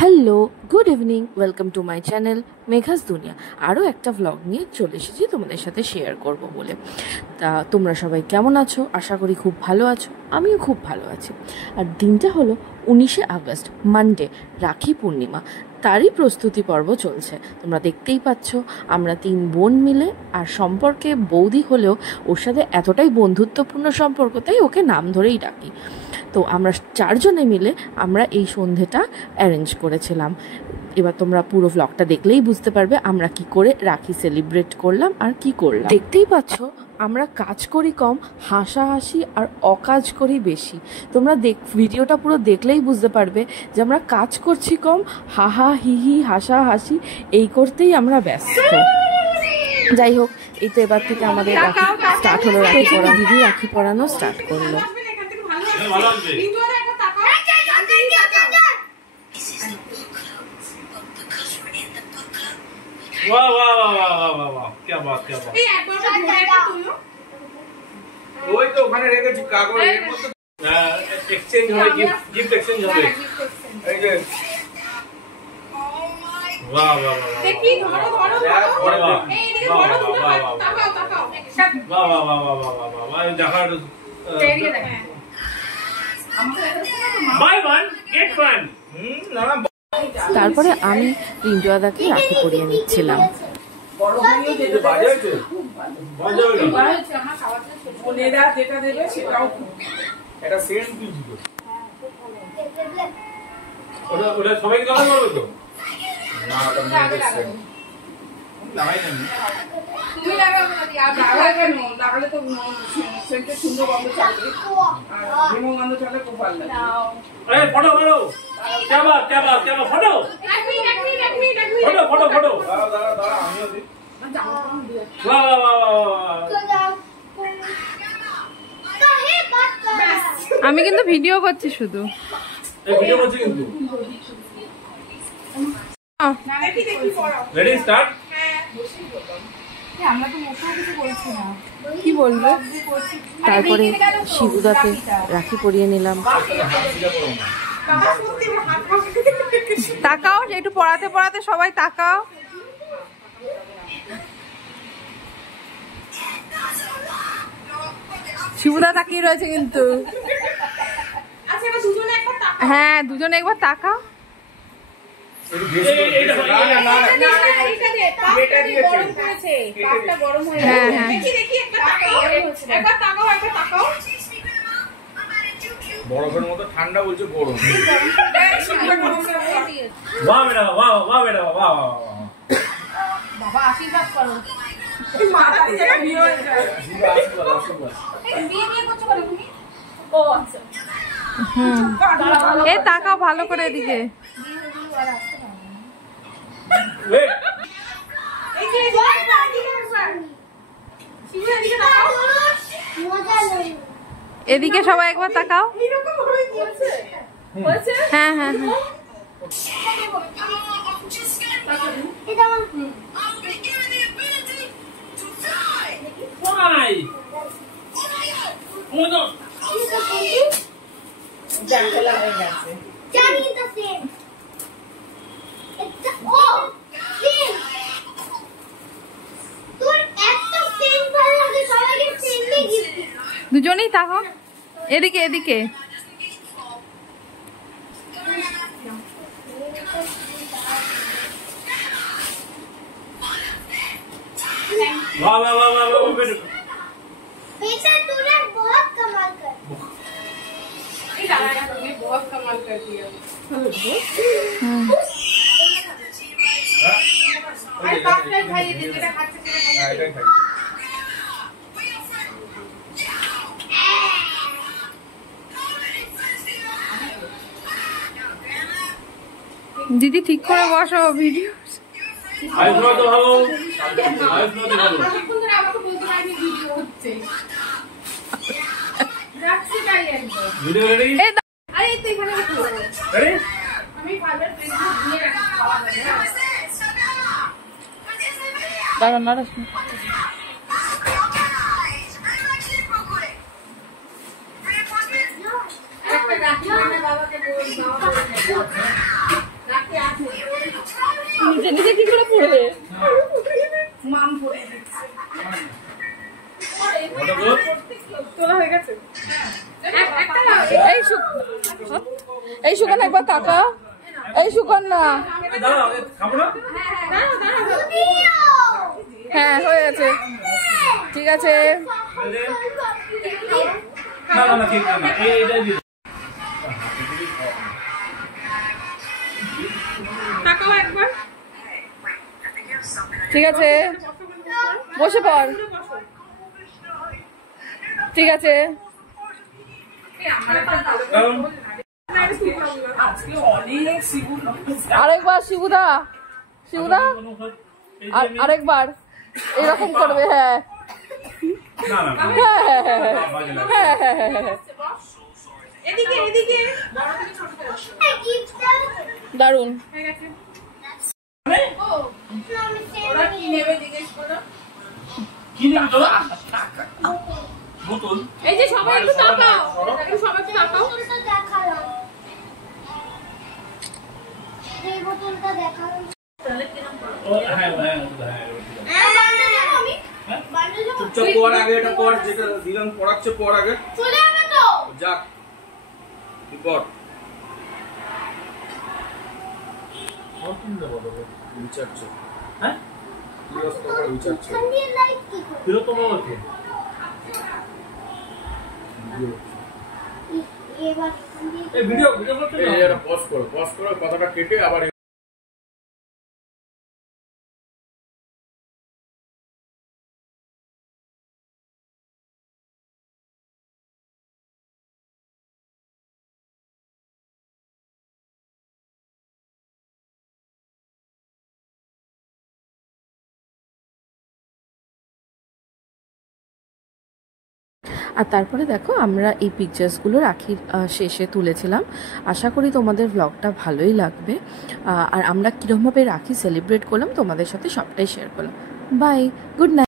Hello, good evening, welcome to my channel Megha's Duniya. আরও একটা vlog নিয়ে চলে এসেছি তোমাদের সাথে শেয়ার করব বলে। তা তোমরা সবাই কেমন আছো? আশা করি খুব ভালো আছো। আমিও খুব ভালো আছি। আর দিনটা হলো 19শে আগস্ট, মানডে, রাখি পূর্ণিমা। তারই প্রস্তুতি পর্ব চলছে। তোমরা দেখতেই পাচ্ছ, আমরা 3 বোন মিলে, আর সম্পর্কে বৌদি হলেও ওর সাথে এতটাই বন্ধুত্বপূর্ণ সম্পর্ক, তাই ওকে নাম ধরেই ডাকি। তো আমরা 4 জনে মিলে আমরা এই সন্ধেটা অ্যারেঞ্জ করেছিলাম। এবার তোমরা পুরো ভ্লগটা দেখলেই বুঝতে পারবে আমরা কি করে রাখি সেলিব্রেট করলাম আর কি করলাম। দেখতেই পাচ্ছ, আমরা কাজ করি কম, হাসাহাসি আর অকাজ করি বেশি। তোমরা ভিডিওটা পুরো দেখলেই বুঝতে পারবে যে আমরা কাজ করছি কম, হাহা হিহি হাসাহাসি এই করতেই আমরা ব্যস্ত। যাই হোক, এই তো এবার থেকে আমাদের রাখি স্টার্ট হলো। রাখি পরা দিদি রাখি পরানো স্টার্ট করলো। वाह वाह वाह वाह वाह वाह वाह क्या बात ওই তো ওখানে রেখেছি কাগজ এর মধ্যে এক্সচেঞ্জ হবে, গিফট এক্সচেঞ্জ হবে। এই যে বাহ বাহ বাহ দেখি ধরো ধরো এই দিকে ধরো দুটো তাকাও তাকাও বাহ বাহ বাহ বাহ বাহ বাহ বাহ দেখার বেরিয়ে দেখেন বাই ওয়ান গেট ওয়ান। না না। তারপরে আমি রিন্টু দাদাকে রাখি পরিয়ে নিচ্ছিলাম। বড় ভাইও যেটা বাজাইছে বাজাবে না, বাজাইছে আমরা খাওয়াতে বোনেরা যেটা দেবে সেটাও এটা সেম পিস দিও। ওটা ওটা সবাইকে দাও করবে তো না, ওটা মনে সেম লাগাই না। তুমি লাগাও না দি, আর লাগাবে না, লাগালে তো সেন্টে সুন্দর গন্ধ ছাড়বে আর ভিমো গন্ধ ছাড়লে খুব ভালো লাগে। আরে ফটো ফটো क्या बात फोटो फोटो फोटो दादा आमिও দি वाह वाह वाह वाह। আমি কিন্তু ভিডিও করছি, শুধু ভিডিও করছি কিন্তু। Ready start. আমরা তো মোটেও কিছু বলছি না, কি বলবো। তারপরে শিবুদাকে রাখি পরিয়ে নিলাম। তাকাও, একটু পড়াতে পড়াতে সবাই তাকাও। শিবুদা তাকিয়ে রয়েছে কিন্তু। হ্যাঁ, দুজনে একবার তাকাও। হ্যাঁ হ্যাঁ বরফের মতো ঠান্ডা বলছে গরম। বাহ বেটা বাহ বাহ বেটা বাহ বাহ বাবা আশীর্বাদ করো। এই তাকাও ভালো করে এদিকে। এদিকে সবাই একবার তাকাও। হ্যাঁ হ্যাঁ হ্যাঁ। দুজনেই তাকাও এদিকে এদিকে। वाह वाह वाह वाह वाह बेटा तूने बहुत कमाल कर तुमने बहुत कमाल कर दिया। দিদি ঠিক করে বসো, ভিডিও আইসো তো ভালো আইসো তো ভালো। এখন ধরে আমাকে বলতে পারি ভিডিও হচ্ছে, রাখছি তাই একদম ভিডিও রেডি। আরে এই তো এখানে রাখো রেডি। আমি ফাইবার ফেসবুক দিয়ে রাখছি খাওয়া যাবে না। দাঁড়া নাড়াস না। একটা রাখি বাবাকে বল, বাবা এই সুকন্যা, দাঁড়াও, খাবো না? হ্যাঁ হয়ে গেছে, ঠিক আছে। না না না, ঠিক না, এইটাই দিই। তাকাও একবার। ঠিক আছে, বসে পড়, ঠিক আছে। কারণ আজকে অনেক সিগুন আরেকবার শিবুদা, শিবুদা আরেকবার এরকম করবে। হ্যাঁ না না না, হ্যাঁ হ্যাঁ হ্যাঁ হ্যাঁ বাজে লাগে। হ্যাঁ হ্যাঁ হ্যাঁ হ্যাঁ। এদিকে এদিকে বড় থেকে ছোট থেকে দারুণ। হয়ে গেছে। ও ওরা ওরা কি নেবে জিজ্ঞেস করো। কি নিবি তোরা? বোতল? এই যে সবাই একটু তাকাও, একটু সবাই একটু তাকাও। বোতলটা দেখালাম, এই বোতলটা দেখালাম। ও, হ্যাঁ হ্যাঁ হ্যাঁ। বান্ডেল চুপচাপ পড়, আগে এটা পড়, যেটা দিলাম পড়াচ্ছে পড় আগে। চলে যাবে তো। যাক তুই পড়। বিচারছে, হ্যাঁ? বিরক্ত করে বিচারছে। ঠান্ডির লাইট কি করে? বিরক্ত করো কে? এবার এই ভিডিও করতে এই দাও। এটা পজ করো, পজ করো, কথাটা কেটে আবার আর তারপরে দেখো আমরা এই পিকচার্সগুলো রাখির শেষে তুলেছিলাম। আশা করি তোমাদের ব্লগটা ভালোই লাগবে। আর আমরা কীরকমভাবে রাখি সেলিব্রেট করলাম তোমাদের সাথে সবটাই শেয়ার করলাম। Bye, good night.